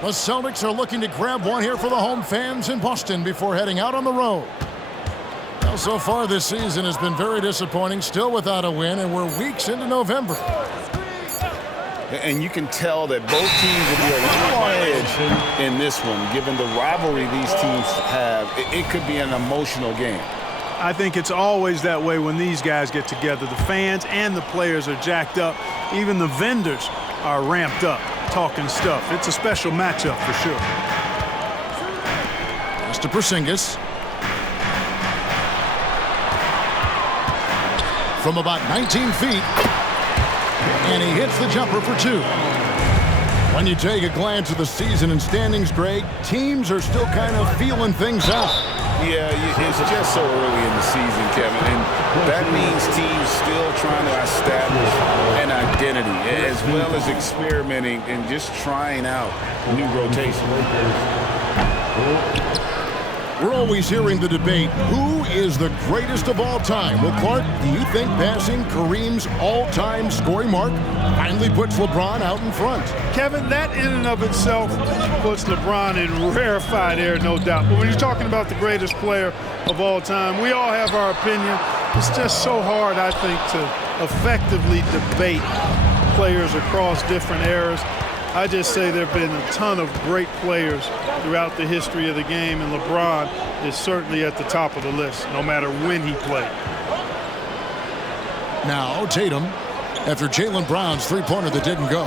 The Celtics are looking to grab one here for the home fans in Boston before heading out on the road. Well, so far this season has been very disappointing, still without a win, and we're weeks into November. And you can tell that both teams will be a little on edge in this one, given the rivalry these teams have. It could be an emotional game. I think it's always that way when these guys get together. The fans and the players are jacked up. Even the vendors are ramped up, talking stuff. It's a special matchup for sure. Pass to Porzingis. From about 19 feet. And he hits the jumper for two. When you take a glance at the season and standings, Greg, teams are still kind of feeling things out. Yeah, it's just so early in the season, Kevin, and that means teams still trying to establish an identity as well as experimenting and just trying out new rotations. We're always hearing the debate, who is the greatest of all time? Well, Clark, do you think passing Kareem's all-time scoring mark finally puts LeBron out in front? Kevin, that in and of itself puts LeBron in rarefied air, no doubt. But when you're talking about the greatest player of all time, we all have our opinion. It's just so hard, I think, to effectively debate players across different eras. I just say there have been a ton of great players throughout the history of the game, and LeBron is certainly at the top of the list, no matter when he played. Now Tatum, after Jaylen Brown's three-pointer that didn't go.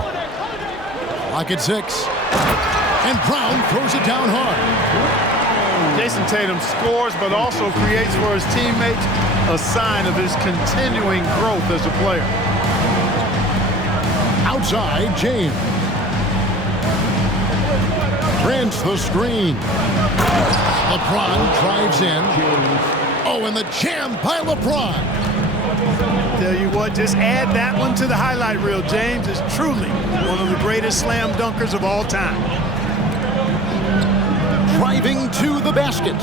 Lock at 6. And Brown throws it down hard. Jason Tatum scores, but also creates for his teammates a sign of his continuing growth as a player. Outside, James. Prince the screen. LeBron drives in. Oh, and the jam by LeBron. Tell you what, just add that one to the highlight reel. James is truly one of the greatest slam dunkers of all time. Driving to the basket.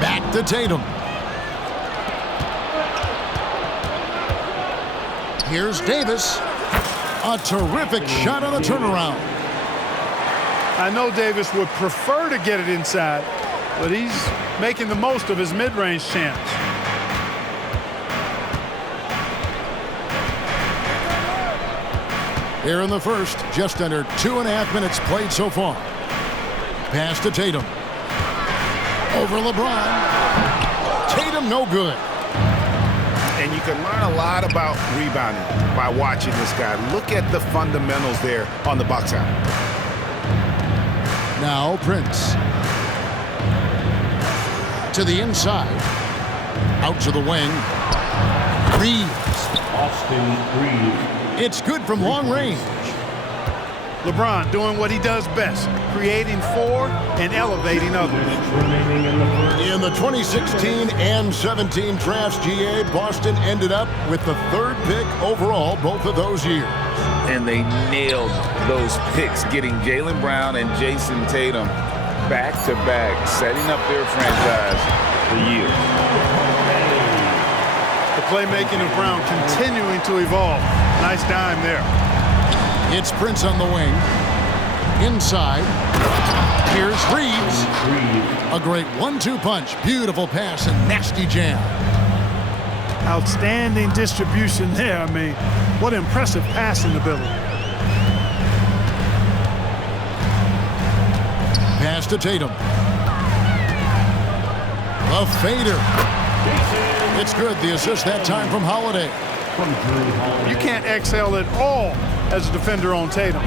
Back to Tatum. Here's Davis. A terrific shot on the turnaround. I know Davis would prefer to get it inside, but he's making the most of his mid-range chance. Here in the first, just under 2.5 minutes played so far. Pass to Tatum. Over LeBron. Tatum no good. And you can learn a lot about rebounding by watching this guy. Look at the fundamentals there on the box out. Now Prince. To the inside. Out to the wing. Reeves. Austin Reeves. It's good from long range. LeBron doing what he does best, creating for and elevating others. In the 2016 and 17 drafts, GA, Boston ended up with the 3rd pick overall both of those years. And they nailed those picks, getting Jaylen Brown and Jason Tatum back-to-back, setting up their franchise for years. The playmaking of Brown continuing to evolve. Nice dime there. It's Prince on the wing. Inside. Here's Reeves. A great 1-2 punch. Beautiful pass and nasty jam. Outstanding distribution there. I mean, what impressive passing ability. Pass to Tatum. A fader. It's good. The assist that time from Holiday. You can't exhale at all as a defender on Tatum.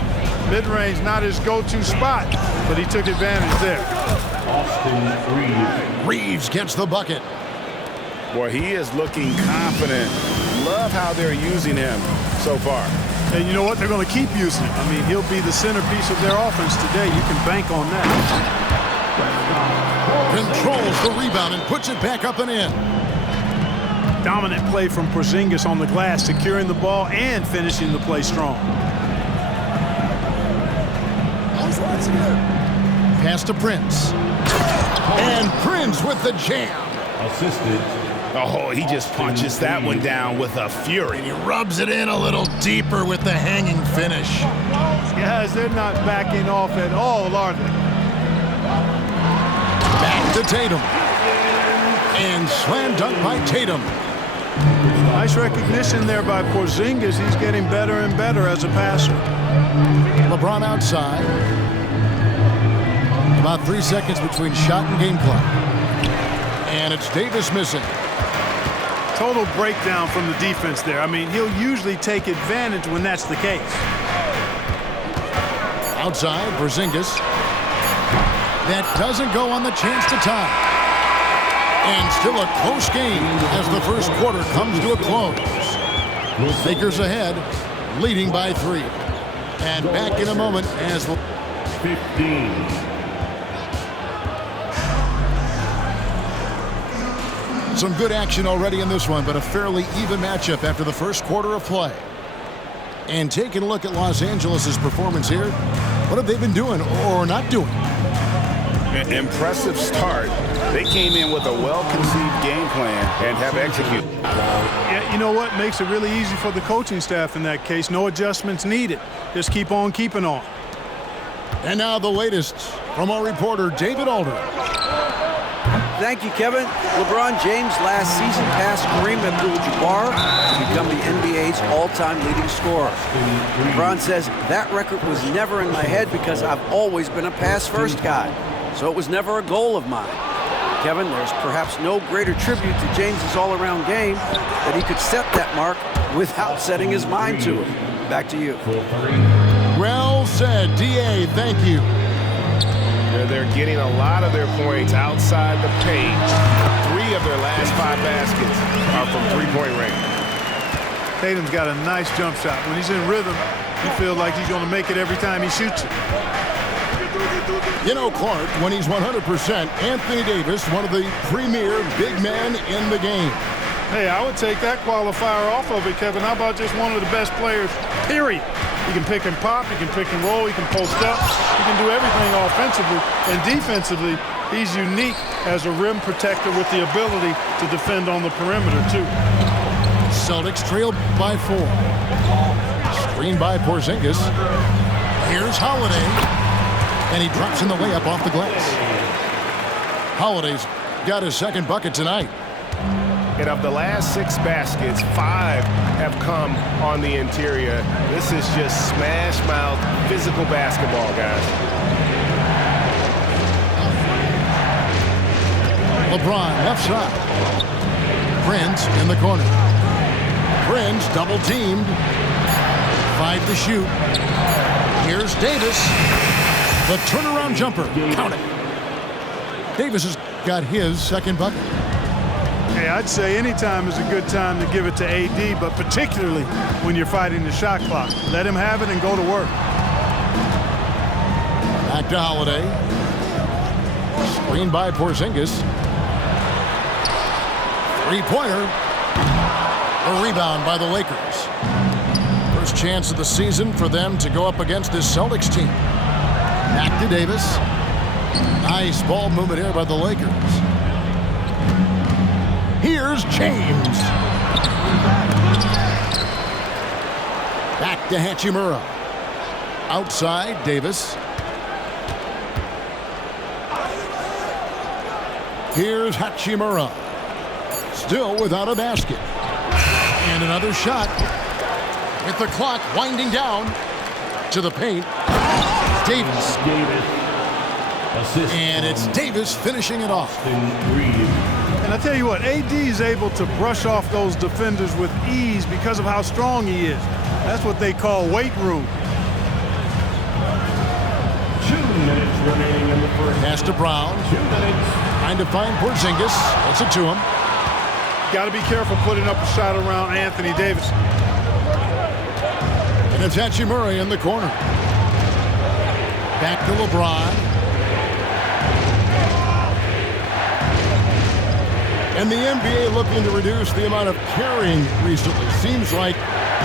Mid-range not his go-to spot, but he took advantage there. Austin Reeves. Reeves gets the bucket. Boy, he is looking confident. Love how they're using him so far. And you know what? They're going to keep using him. I mean, he'll be the centerpiece of their offense today. You can bank on that. Controls the rebound and puts it back up and in. Dominant play from Porzingis on the glass, securing the ball and finishing the play strong. Pass to Prince. And Prince with the jam. Assisted Oh, he just punches that one down with a fury. And he rubs it in a little deeper with the hanging finish. Guys, they're not backing off at all, are they? Back to Tatum. And slam dunk by Tatum. Nice recognition there by Porzingis. He's getting better and better as a passer. LeBron outside. About 3 seconds between shot and game clock. And it's Davis missing. Total breakdown from the defense there. I mean, he'll usually take advantage when that's the case. Outside, Porzingis. That doesn't go on the chance to tie. And still a close game as the first quarter comes to a close. Lakers ahead, leading by 3. And back in a moment as 15. some good action already in this one, but a fairly even matchup after the first quarter of play. And taking a look at Los Angeles' performance here, what have they been doing or not doing? Impressive start. They came in with a well-conceived game plan and have executed. Yeah, you know what? Makes it really easy for the coaching staff in that case. No adjustments needed. Just keep on keeping on. And now the latest from our reporter, David Alder. Thank you, Kevin. LeBron James last season passed Kareem Abdul-Jabbar to become the NBA's all-time leading scorer. LeBron says that record was never in my head because I've always been a pass-first guy, so it was never a goal of mine. Kevin, there's perhaps no greater tribute to James's all-around game that he could set that mark without setting his mind to it. Back to you. Well said, D.A. Thank you. They're getting a lot of their points outside the paint. 3 of their last 5 baskets are from three-point range. Tatum's got a nice jump shot. When he's in rhythm, you feel like he's going to make it every time he shoots it. You know, Clark, when he's 100%, Anthony Davis, one of the premier big men in the game. Hey, I would take that qualifier off of it, Kevin. How about just one of the best players, period? He can pick and pop, he can pick and roll, he can post up, he can do everything offensively. And defensively, he's unique as a rim protector with the ability to defend on the perimeter, too. Celtics trail by 4. Screen by Porzingis. Here's Holiday. And he drops in the layup off the glass. Holiday's got his second bucket tonight. And of the last 6 baskets, 5 have come on the interior. This is just smash mouth physical basketball, guys. LeBron left side. Prince in the corner. Prince double teamed. 5 to shoot. Here's Davis. The turnaround jumper. Count it. Davis has got his second bucket. Hey, I'd say any time is a good time to give it to AD, but particularly when you're fighting the shot clock. Let him have it and go to work. Back to Holiday. Screen by Porzingis. Three-pointer. A rebound by the Lakers. First chance of the season for them to go up against this Celtics team. Back to Davis. Nice ball movement here by the Lakers. Here's James. Back to Hachimura. Outside, Davis. Here's Hachimura. Still without a basket. And another shot. With the clock winding down to the paint. Davis. And it's Davis finishing it off. And I tell you what, AD is able to brush off those defenders with ease because of how strong he is. That's what they call weight room. 2 minutes remaining in the first. Pass to Brown. 2 minutes. Trying to find Porzingis. Gets it to him. Got to be careful putting up a shot around Anthony Davis. And it's Hachimura in the corner. Back to LeBron. And the NBA looking to reduce the amount of carrying recently. Seems like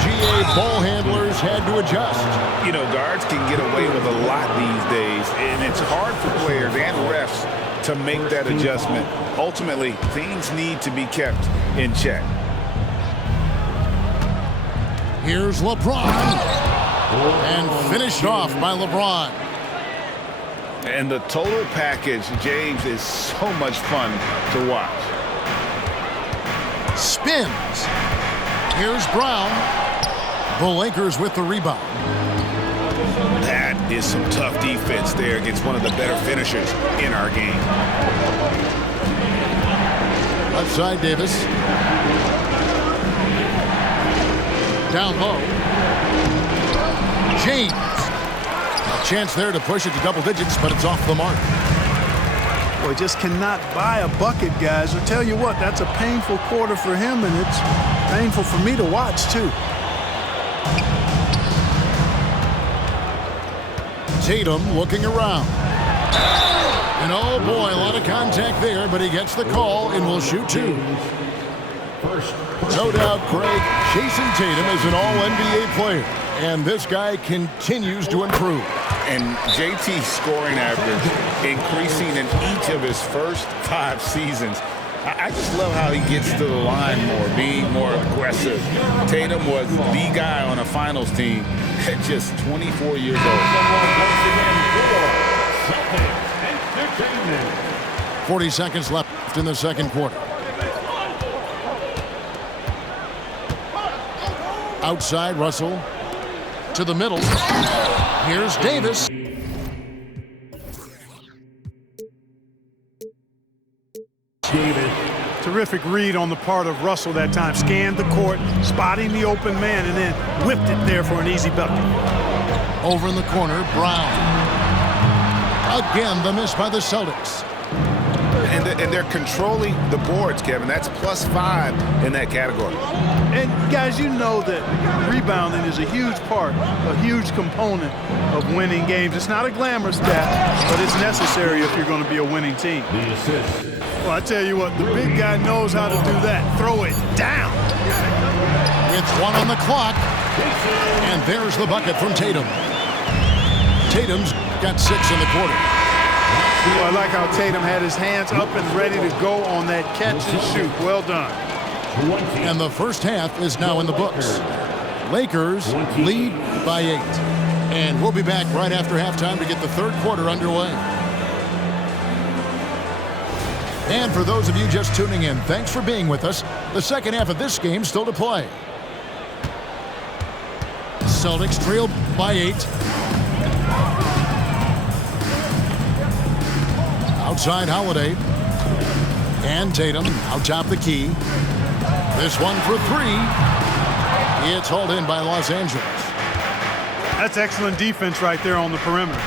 GA ball handlers had to adjust. You know, guards can get away with a lot these days, and it's hard for players and refs to make that adjustment. Ultimately, things need to be kept in check. Here's LeBron. And finished off by LeBron. And the total package, James, is so much fun to watch. Spins. Here's Brown. The Lakers with the rebound. That is some tough defense there against one of the better finishers in our game. Left side, Davis. Down low. James. A chance there to push it to double digits, but it's off the mark. Boy, just cannot buy a bucket, guys. I'll tell you what, that's a painful quarter for him, and it's painful for me to watch, too. Tatum looking around. And oh boy, a lot of contact there, but he gets the call and will shoot two. No doubt, Craig, Jason Tatum is an all-NBA player, and this guy continues to improve. And JT's scoring average increasing in each of his first 5 seasons. I just love how he gets to the line more, being more aggressive. Tatum was the guy on a finals team at just 24 years old. 40 seconds left in the second quarter. Outside, Russell. To the middle. Here's Davis. Terrific read on the part of Russell that time. Scanned the court, spotting the open man, and then whipped it there for an easy bucket. Over in the corner, Brown. Again, the miss by the Celtics. And they're controlling the boards, Kevin. That's +5 in that category. And guys, you know that rebounding is a huge part, a huge component of winning games. It's not a glamorous stat, but it's necessary if you're going to be a winning team. The assist. Well, I tell you what, the big guy knows how to do that. Throw it down. With 1 on the clock. And there's the bucket from Tatum. Tatum's got 6 in the quarter. Well, I like how Tatum had his hands up and ready to go on that catch and shoot. Well done. And the first half is now in the books. Lakers lead by 8. And we'll be back right after halftime to get the third quarter underway. And for those of you just tuning in, thanks for being with us. The second half of this game still to play. Celtics trail by 8. Outside Holiday. And Tatum out top the key. This one for 3. It's hauled in by Los Angeles. That's excellent defense right there on the perimeter.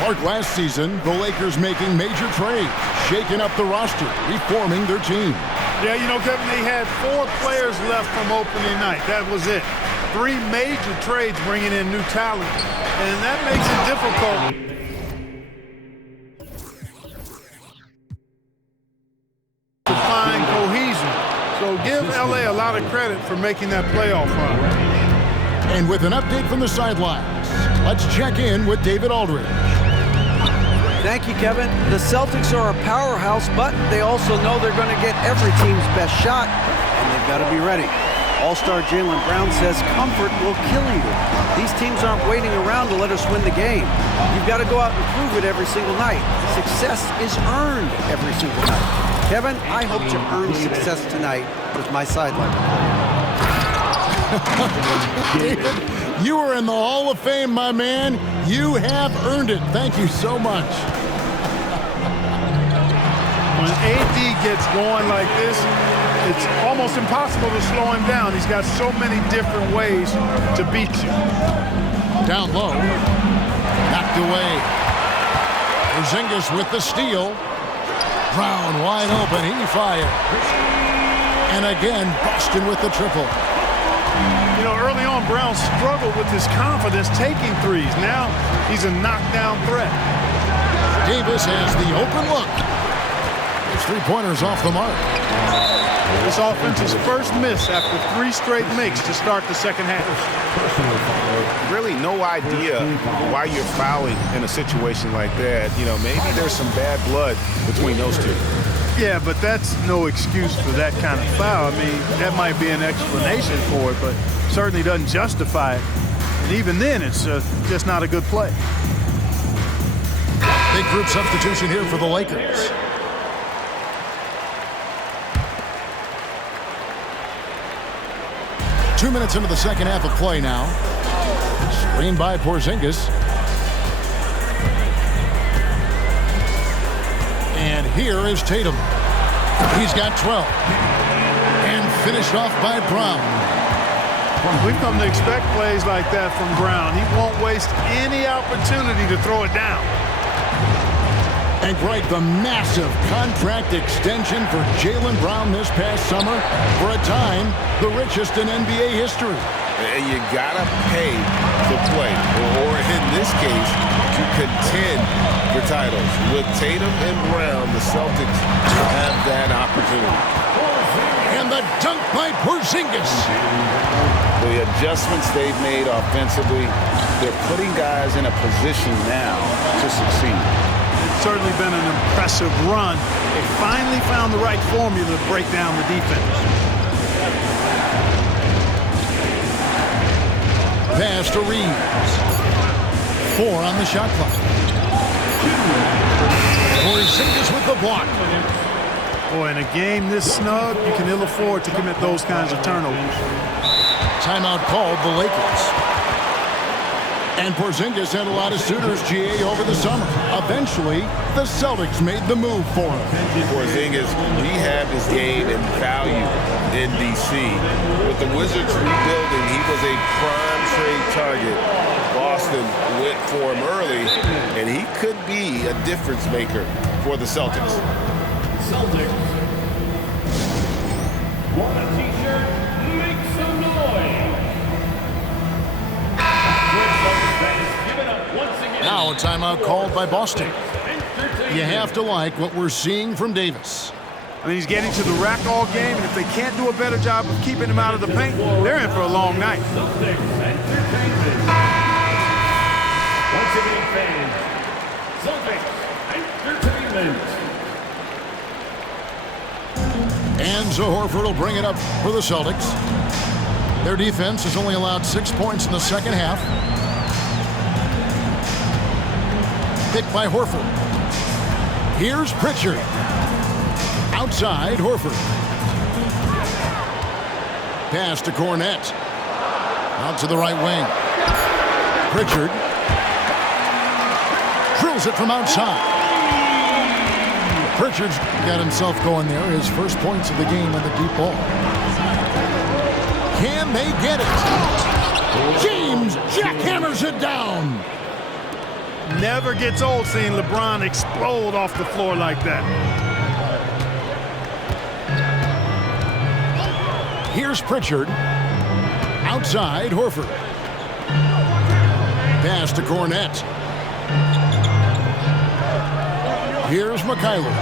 Like last season, the Lakers making major trades, shaking up the roster, reforming their team. Yeah, you know, Kevin, they had 4 players left from opening night. That was it. 3 major trades bringing in new talent, and that makes it difficult. To find cohesion. So give LA a lot of credit for making that playoff run. And with an update from the sidelines, let's check in with David Aldridge. Thank you, Kevin. The Celtics are a powerhouse, but they also know they're going to get every team's best shot, and they've got to be ready. All-star Jaylen Brown says comfort will kill you. These teams aren't waiting around to let us win the game. You've got to go out and prove it every single night. Success is earned every single night. Kevin, I hope to earn success tonight with my sideline. David, you are in the Hall of Fame, my man. You have earned it. Thank you so much. When AD gets going like this, it's almost impossible to slow him down. He's got so many different ways to beat you. Down low. Knocked away. Porzingis with the steal. Brown wide open. He fires. And again, Boston with the triple. You know, early on, Brown struggled with his confidence taking threes. Now he's a knockdown threat. Davis has the open look. His three-pointers off the mark. This offense's first miss after 3 straight makes to start the second half. Really no idea why you're fouling in a situation like that. You know, maybe there's some bad blood between those two. Yeah, but that's no excuse for that kind of foul. I mean, that might be an explanation for it, but certainly doesn't justify it. And even then, it's just not a good play. Big group substitution here for the Lakers. Two minutes into the second half of play now. Screen by Porzingis. And here is Tatum. He's got 12. And finished off by Brown. We've come to expect plays like that from Brown. He won't waste any opportunity to throw it down. And Greg, the massive contract extension for Jaylen Brown this past summer, for a time, the richest in NBA history. And you gotta pay to play, or in this case, to contend for titles. With Tatum and Brown, the Celtics have that opportunity. And the dunk by Porzingis. The adjustments they've made offensively, they're putting guys in a position now to succeed. It's certainly been an impressive run. They finally found the right formula to break down the defense. Pass to Reeves. 4 on the shot clock. Porzingis with the block. Boy, in a game this snug, you can ill afford to commit those kinds of turnovers. Timeout called the Lakers. And Porzingis had a lot of suitors, GA, over the summer. Eventually, the Celtics made the move for him. Porzingis rehabbed his game and value in D.C. With the Wizards rebuilding, he was a prime trade target. Boston went for him early, and he could be a difference maker for the Celtics. Celtics. Want a t-shirt? Make some noise. Now a timeout called by Boston. You have to like what we're seeing from Davis. I mean, he's getting to the rack all game, and if they can't do a better job of keeping him out of the paint, they're in for a long night. Celtics entertainment. Once again, fans. Celtics entertainment. And so Horford will bring it up for the Celtics. Their defense has only allowed 6 points in the second half. Picked by Horford. Here's Pritchard. Outside, Horford. Pass to Cornette. Out to the right wing. Pritchard. Drills it from outside. Pritchard's got himself going there. His first points of the game on the deep ball. Can they get it? James jackhammers it down. Never gets old seeing LeBron explode off the floor like that. Here's Pritchard. Outside, Horford. Pass to Cornette. Here's Mikhailuk.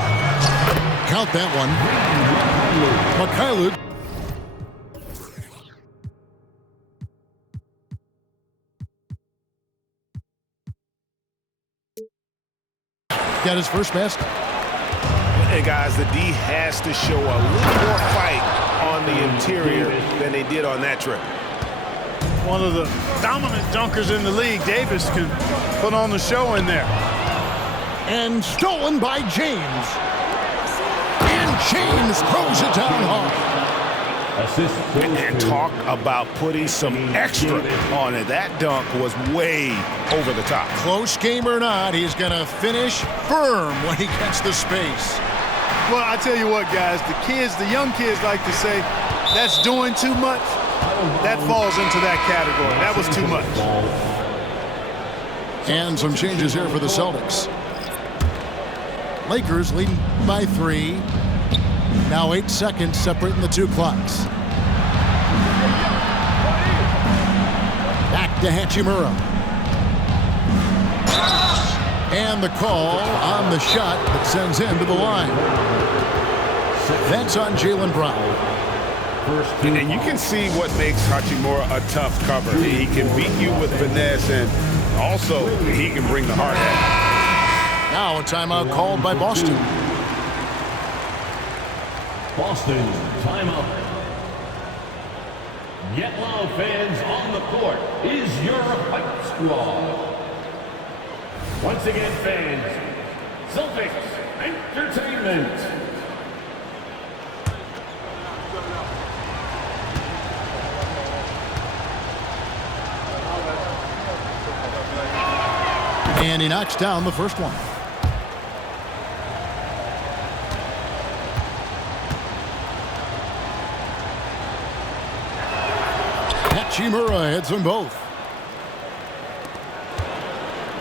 Count that one. Mikhailuk. Got his first basket. And guys, the D has to show a little more fight on the interior than they did on that trip. One of the dominant dunkers in the league. Davis can put on the show in there. And stolen by James. And James throws it down hard. And talk about putting some extra on it. That dunk was way over the top. Close game or not, he's going to finish firm when he gets the space. Well, I tell you what, guys, the young kids like to say, that's doing too much. That falls into that category. That was too much. And some changes here for the Celtics. Lakers leading by 3. Now 8 seconds separating the two clocks. Back to Hachimura. And the call on the shot that sends him to the line. That's on Jaylen Brown. And you can see what makes Hachimura a tough cover. He can beat you with finesse, and also he can bring the hard hat. Now a timeout called by Boston. Boston, timeout. Get loud, fans. On the court is your Fight Squad. Once again, fans, Celtics Entertainment. And he knocks down the first one. Hachimura hits them both.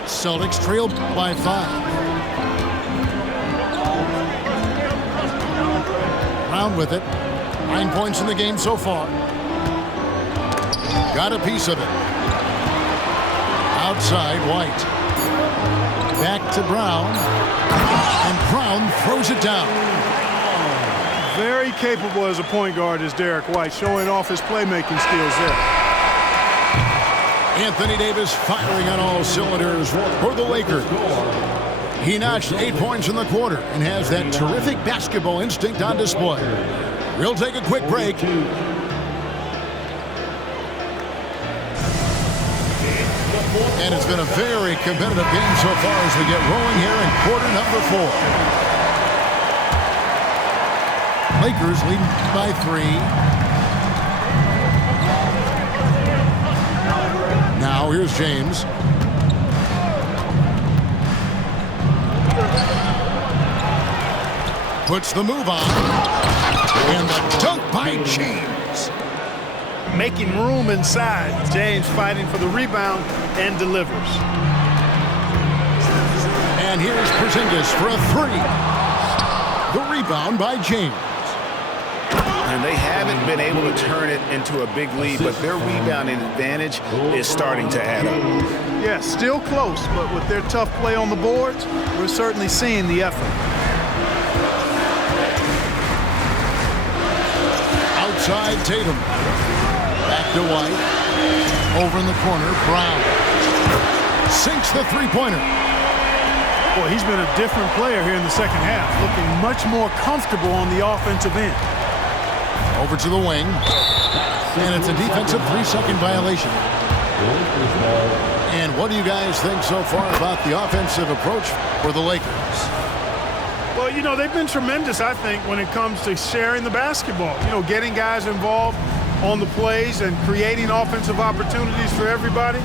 Celtics trail by 5. Brown with it. 9 points in the game so far. Got a piece of it. Outside, White. Back to Brown. And Brown throws it down. Very capable as a point guard is Derek White, showing off his playmaking skills there. Anthony Davis firing on all cylinders for the Lakers. He notched 8 points in the quarter and has that terrific basketball instinct on display. We'll take a quick break. And it's been a very competitive game so far as we get rolling here in quarter number 4. Lakers leading by 3. Now here's James. Puts the move on. And the dunk by James. Making room inside. James fighting for the rebound and delivers. And here's Porzingis for a 3. The rebound by James. And they haven't been able to turn it into a big lead, but their rebounding advantage is starting to add up. Yeah, still close, but with their tough play on the boards, we're certainly seeing the effort. Outside Tatum. Back to White. Over in the corner, Brown. Sinks the three-pointer. Boy, he's been a different player here in the second half, looking much more comfortable on the offensive end. Over to the wing. And it's a defensive 3-second violation. And what do you guys think so far about the offensive approach for the Lakers? Well, you know, they've been tremendous, I think, when it comes to sharing the basketball. You know, getting guys involved on the plays and creating offensive opportunities for everybody.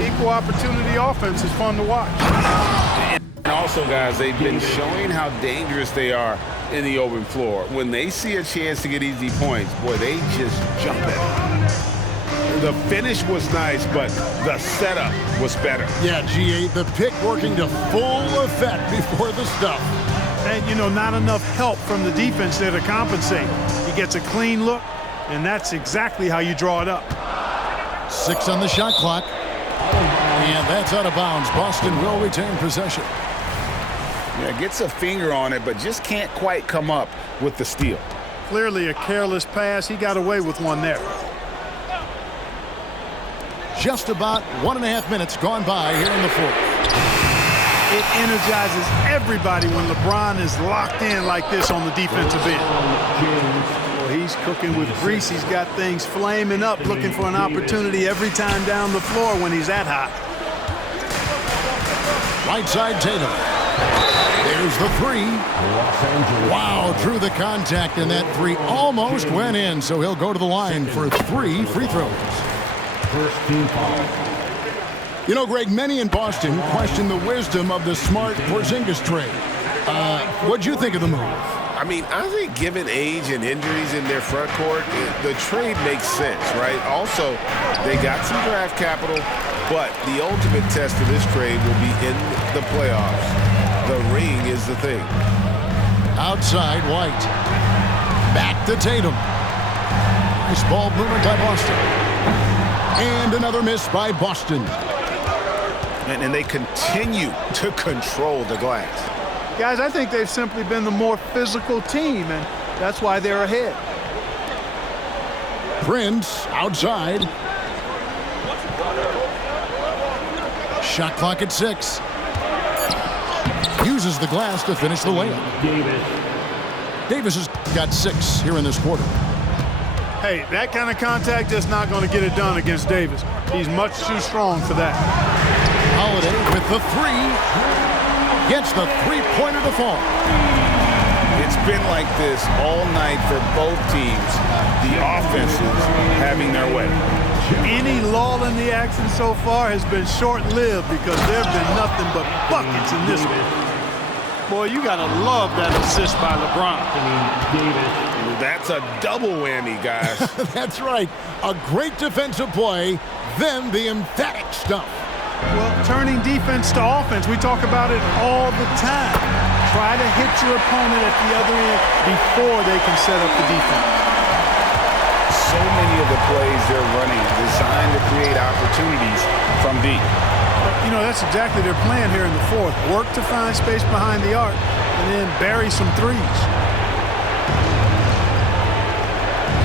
Equal opportunity offense is fun to watch. And also, guys, they've been showing how dangerous they are in the open floor. When they see a chance to get easy points, boy, they just jump at it. The finish was nice, but the setup was better. Yeah, G8, the pick working to full effect before the stuff. And, you know, not enough help from the defense there to compensate. He gets a clean look, and that's exactly how you draw it up. 6 on the shot clock. And that's out of bounds. Boston will retain possession. Yeah, gets a finger on it, but just can't quite come up with the steal. Clearly a careless pass. He got away with one there. Just about 1.5 minutes gone by here in the fourth. It energizes everybody when LeBron is locked in like this on the defensive end. Well, he's cooking with grease. He's got things flaming up, looking for an opportunity every time down the floor when he's that hot. Right side Tatum. There's the 3. Wow, through the contact, and that 3 almost went in, so he'll go to the line for 3 free throws. First team foul. You know, Greg, many in Boston question the wisdom of the smart Porzingis trade. What'd you think of the move? I mean, I think given age and injuries in their front court, the trade makes sense, right? Also, they got some draft capital, but the ultimate test of this trade will be in the playoffs. The ring is the thing. Outside, White. Back to Tatum. Nice ball movement by Boston. And another miss by Boston. And they continue to control the glass. Guys, I think they've simply been the more physical team, and That's why they're ahead. Prince outside. Shot clock at 6. Uses the glass to finish the layup. Davis has got 6 here in this quarter. Hey, that kind of contact is not going to get it done against Davis. He's much too strong for that. Holiday with the 3. Gets the three-pointer to fall. It's been like this all night for both teams. The offenses having their way. Any lull in the action so far has been short-lived because there have been nothing but buckets in this one. Boy, you got to love that assist by LeBron. That's a double whammy, guys. That's right. A great defensive play, then the emphatic stuff. Well, turning defense to offense, we talk about it all the time. Try to hit your opponent at the other end before they can set up the defense. So many of the plays they're running designed to create opportunities from deep. You know, that's exactly their plan here in the fourth. Work to find space behind the arc and then bury some threes.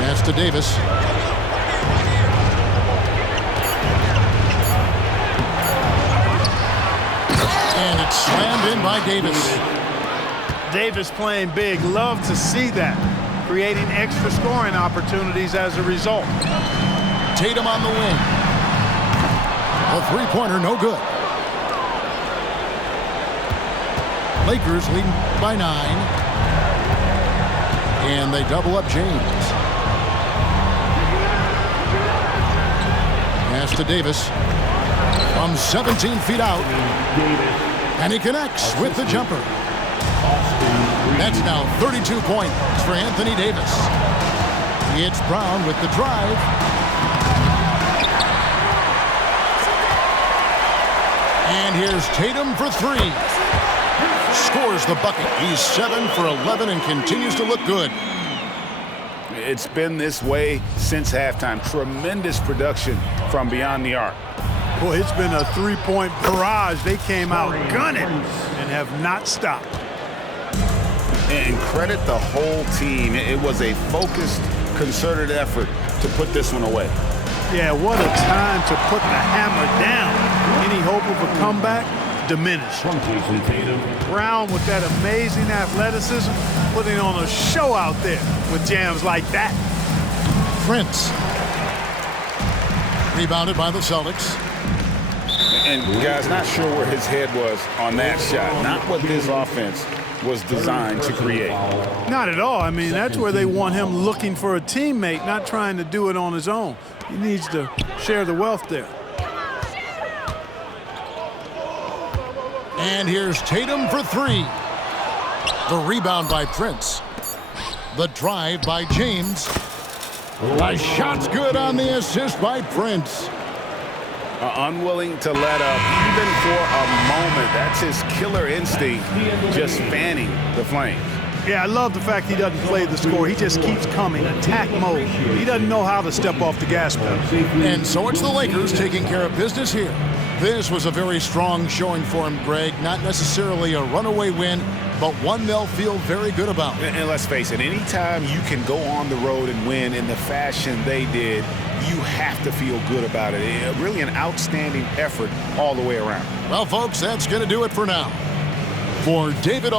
Pass to Davis. And it's slammed in by Davis. Davis playing big. Love to see that. Creating extra scoring opportunities as a result. Tatum on the wing. A three-pointer, no good. Lakers leading by 9. And they double up James. Pass to Davis. From 17 feet out. And he connects with the jumper. That's now 32 points for Anthony Davis. It's Brown with the drive. And here's Tatum for 3. Scores the bucket. He's 7 for 11 and continues to look good. It's been this way since halftime. Tremendous production from beyond the arc. Boy, it's been a three-point barrage. They came out gunning and have not stopped. And credit the whole team. It was a focused, concerted effort to put this one away. Yeah, what a time to put the hammer down. Any hope of a comeback diminished. Brown with that amazing athleticism, putting on a show out there with jams like that. Prince. Rebounded by the Celtics. And guys, not sure where his head was on that shot. Not what this offense was designed to create. Not at all. I mean, that's where they want him looking for a teammate, not trying to do it on his own. He needs to share the wealth there. And here's Tatum for 3. The rebound by Prince. The drive by James. The shot's good on the assist by Prince. Unwilling to let up even for a moment. That's his killer instinct, just fanning the flames. Yeah, I love the fact he doesn't play the score. He just keeps coming, attack mode. He doesn't know how to step off the gas pedal. And so it's the Lakers taking care of business here. This was a very strong showing for him, Greg. Not necessarily a runaway win, but one they'll feel very good about. And let's face it, anytime you can go on the road and win in the fashion they did, you have to feel good about it. Really an outstanding effort all the way around. Well, folks, that's going to do it for now. For David